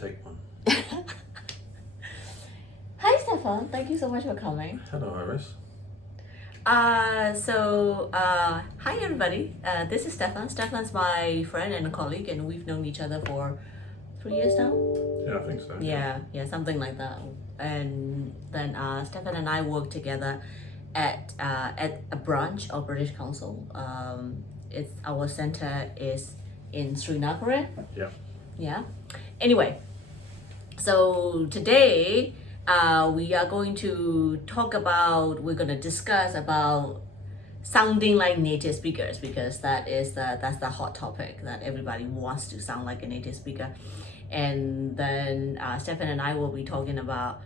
Take one. Hi, Stefan. Thank you so much for coming. Hello, Iris. Hi everybody. This is Stefan. Stefan's my friend and a colleague, and we've known each other for 3 years now. Yeah, I think so. Yeah, something like that. And then Stefan and I work together at a branch of British Council. It's our center is in Srinagar. Yeah. Yeah. Anyway, so today we are going to we're going to discuss about sounding like native speakers, because that's the hot topic, that everybody wants to sound like a native speaker. And then Stefan and I will be talking about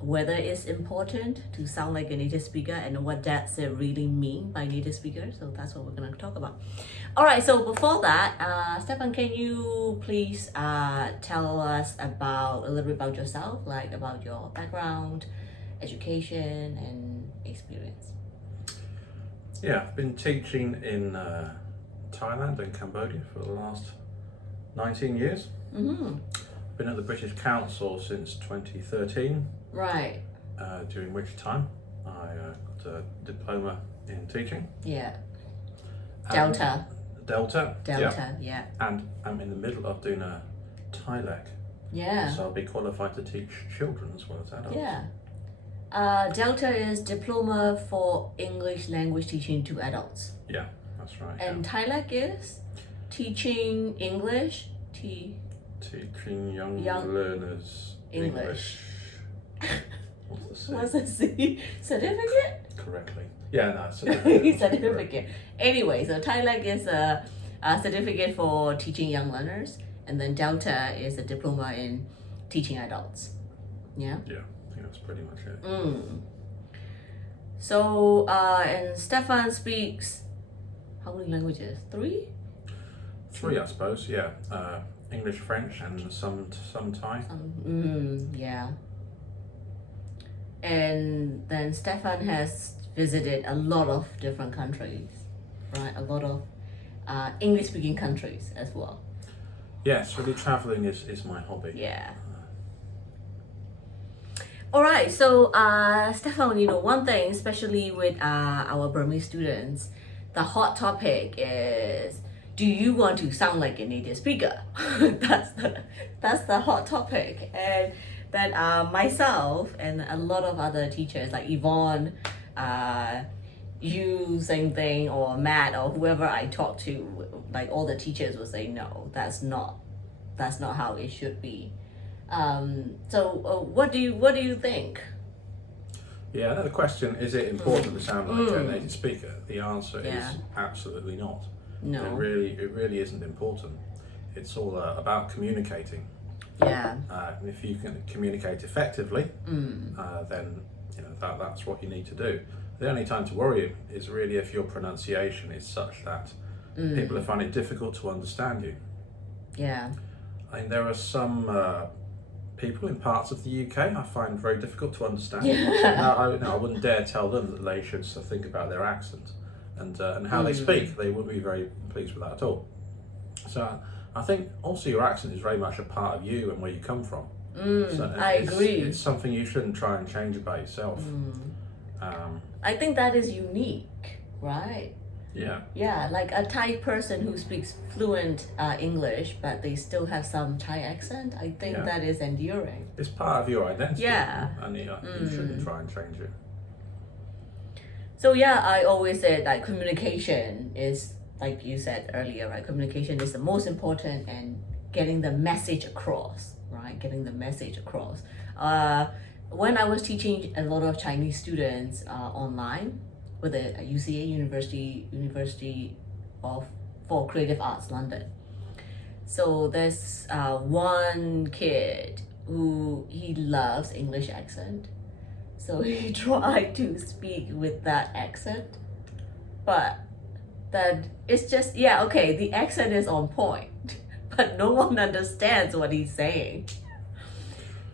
whether it's important to sound like a native speaker and what does it really mean by native speaker. So that's what we're going to talk about. All right, so before that, Stefan, can you please tell us a little bit about yourself, like about your background, education, and experience? Yeah, I've been teaching in Thailand and Cambodia for the last 19 years. Mm-hmm. Been at the British Council since 2013. Right. During which time I got a diploma in teaching. Yeah. And Delta, yeah. And I'm in the middle of doing a TILEC. Yeah. So I'll be qualified to teach children as well as adults. Yeah. Delta is Diploma for English Language Teaching to Adults. Yeah, that's right. And TILEC is Teaching English Teaching young learners English. What's the What's the C? Certificate? Correctly. Yeah, no, certificate. Certificate. Anyway, so TILEC is a certificate for teaching young learners, and then Delta is a diploma in teaching adults. Yeah? Yeah, I think that's pretty much it. So, and Stefan speaks how many languages? 3? 3, I suppose, yeah. English, French, and some Thai. Yeah. And then Stefan has visited a lot of different countries, right? A lot of English-speaking countries as well. Yes, really travelling is my hobby. Yeah. All right, so Stefan, one thing, especially with our Burmese students, the hot topic is, do you want to sound like a native speaker? that's the hot topic. And then myself and a lot of other teachers like Yvonne, you, same thing, or Matt, or whoever I talk to, like all the teachers will say, no, that's not how it should be. So what do you think? Yeah, another question, is it important to sound like a native speaker? The answer is absolutely not. No. It really isn't important. It's all about communicating. Yeah. And if you can communicate effectively, then that's what you need to do. The only time to worry is really if your pronunciation is such that people are finding it difficult to understand you. Yeah. I mean, there are some people in parts of the UK I find very difficult to understand. Now, I wouldn't dare tell them that they should think about their accent and how they speak. They wouldn't be very pleased with that at all. So I think also your accent is very much a part of you and where you come from. So I agree. It's something you shouldn't try and change about yourself. I think that is unique, right? Yeah. Yeah, like a Thai person who speaks fluent English, but they still have some Thai accent. I think that is enduring. It's part of your identity. Yeah. And you shouldn't try and change it. So yeah, I always say that communication is, like you said earlier, right? Communication is the most important, and getting the message across, right? Getting the message across. When I was teaching a lot of Chinese students online with the UCA University for Creative Arts London. So there's one kid who he loves English accent. So he tried to speak with that accent, but that it's just, the accent is on point, but no one understands what he's saying.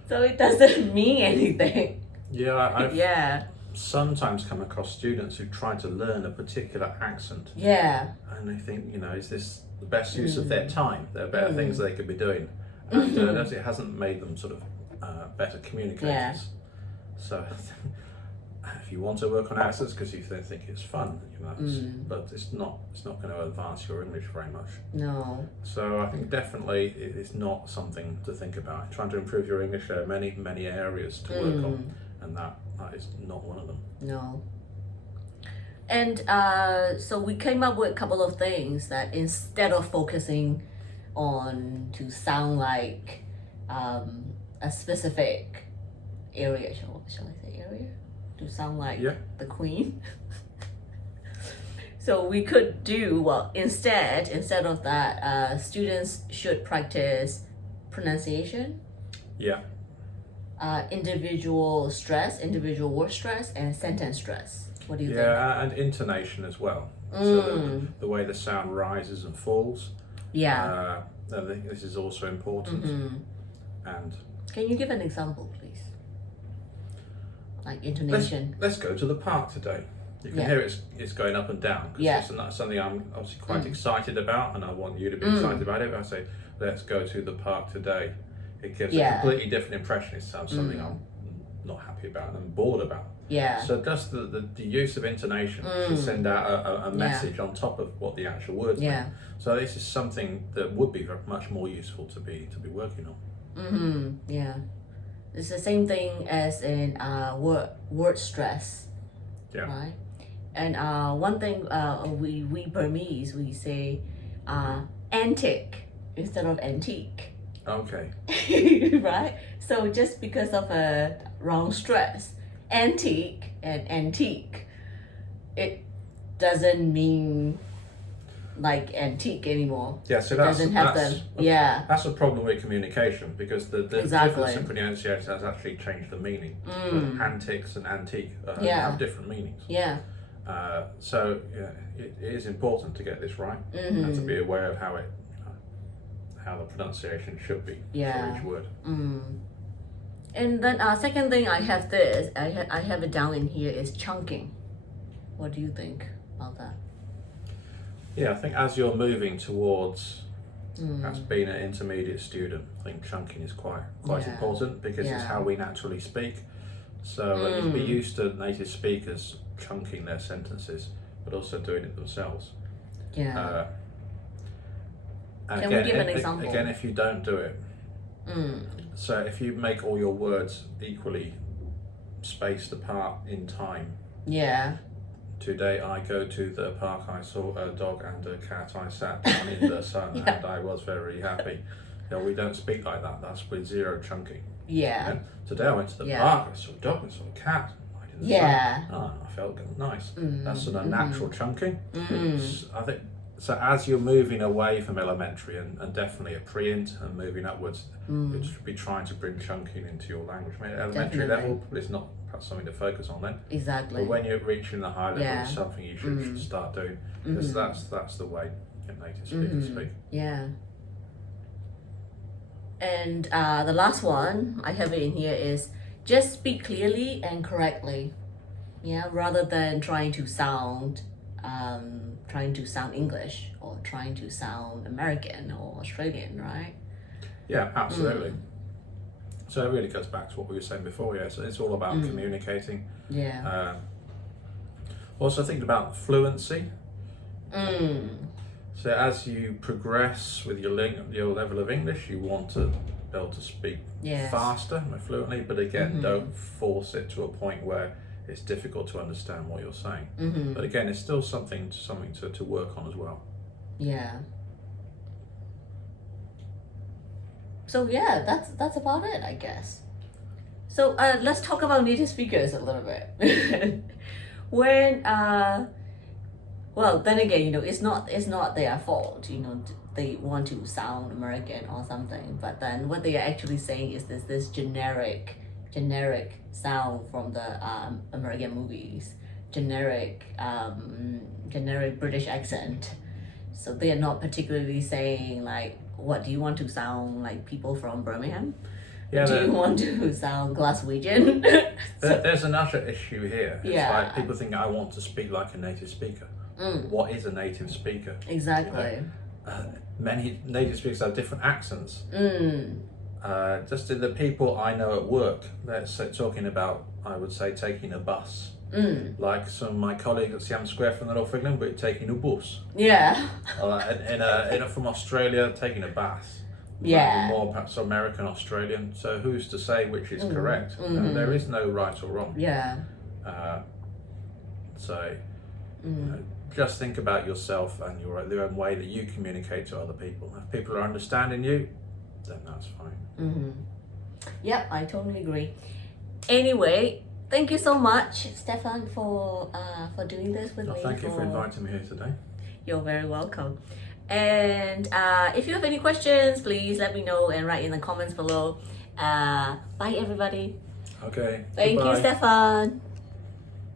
So it doesn't mean anything. Yeah, I've sometimes come across students who try to learn a particular accent. Yeah. And they think, is this the best use of their time? There are better things they could be doing. and it hasn't made them sort of better communicators. Yeah. So if you want to work on accents because you think it's fun, but it's not going to advance your English very much. No. So I think definitely it's not something to think about. Trying to improve your English, there are many areas to work on, and that is not one of them. No. And so we came up with a couple of things that instead of focusing on to sound like a specific area, shall I say area? To sound like the queen. So we could do, well, instead of that, students should practice pronunciation. Yeah. Individual word stress, and sentence stress. What do you think? Yeah, and intonation as well. So the way the sound rises and falls. Yeah. I think this is also important. And can you give an example, please? Like intonation. Let's go to the park today. You can hear it's going up and down. Because it's something I'm obviously quite excited about, and I want you to be excited about it. But I say, let's go to the park today. It gives a completely different impression. It sounds something I'm not happy about and I'm bored about. Yeah. So just the use of intonation to send out a message on top of what the actual words mean. So this is something that would be much more useful to be working on. Yeah. It's the same thing as in word stress. Yeah. Right. And one thing we Burmese, we say antic instead of antique. Okay. Right. So just because of a wrong stress, antique and antique, it doesn't mean like antique anymore. Yeah, so it doesn't have them. Yeah. That's a problem with communication because the difference in pronunciation has actually changed the meaning. So antics and antique have different meanings. Yeah. So it is important to get this right and to be aware of how the pronunciation should be for each word. And then second thing I have it down in here is chunking. What do you think about that? Yeah, I think as you're moving towards perhaps being an intermediate student, I think chunking is quite important because it's how we naturally speak. So you'd be used to native speakers chunking their sentences, but also doing it themselves. Yeah. And Can we give an example? Again, if you don't do it, so if you make all your words equally spaced apart in time. Yeah. Today I go to the park, I saw a dog and a cat, I sat down in the sun and I was very happy. We don't speak like that, that's with zero chunking. Yeah. And today I went to the park, I saw a dog, I saw a cat. In the sun. Oh, I felt nice. That's sort of natural chunking. I think so. As you're moving away from elementary and definitely at pre-int and moving upwards, you should be trying to bring chunking into your language. I mean, at elementary level, it's not perhaps something to focus on then. Exactly. But when you're reaching the high level, it's something you should start doing because that's the way native speakers speak. Yeah. And the last one I have it in here is just speak clearly and correctly. Yeah, rather than trying to sound English or trying to sound American or Australian, right? Yeah, absolutely. So it really goes back to what we were saying before. Yeah, so it's all about communicating. Yeah. Also think about fluency. So as you progress with your level of English, you want to be able to speak faster, more fluently, but again, don't force it to a point where it's difficult to understand what you're saying. But again, it's still something to work on as well. Yeah. So yeah, that's about it, I guess. So let's talk about native speakers a little bit. When well, then again, it's not their fault. They want to sound American or something, but then what they are actually saying is this generic sound from the American movies, generic British accent. So they are not particularly saying like, what do you want to sound like people from Birmingham? Yeah, do you want to sound Glaswegian? There's another issue here. It's like people think I want to speak like a native speaker. What is a native speaker? Exactly. many native speakers have different accents. Mm. Just in the people I know at work, they're talking about, I would say, taking a bus. Like some of my colleagues at Siam Square from the North of England, we're taking a bus. Yeah. From Australia, taking a bath. Yeah. Maybe more perhaps American, Australian. So who's to say which is correct? No, there is no right or wrong. Yeah. Just think about yourself and the own way that you communicate to other people. If people are understanding you, then that's fine. Yep, I totally agree. Anyway, thank you so much, Stefan, for doing this with me. Thank you for inviting me here today. You're very welcome. And if you have any questions, please let me know and write in the comments below. Bye, everybody. Okay. Thank you, Stefan.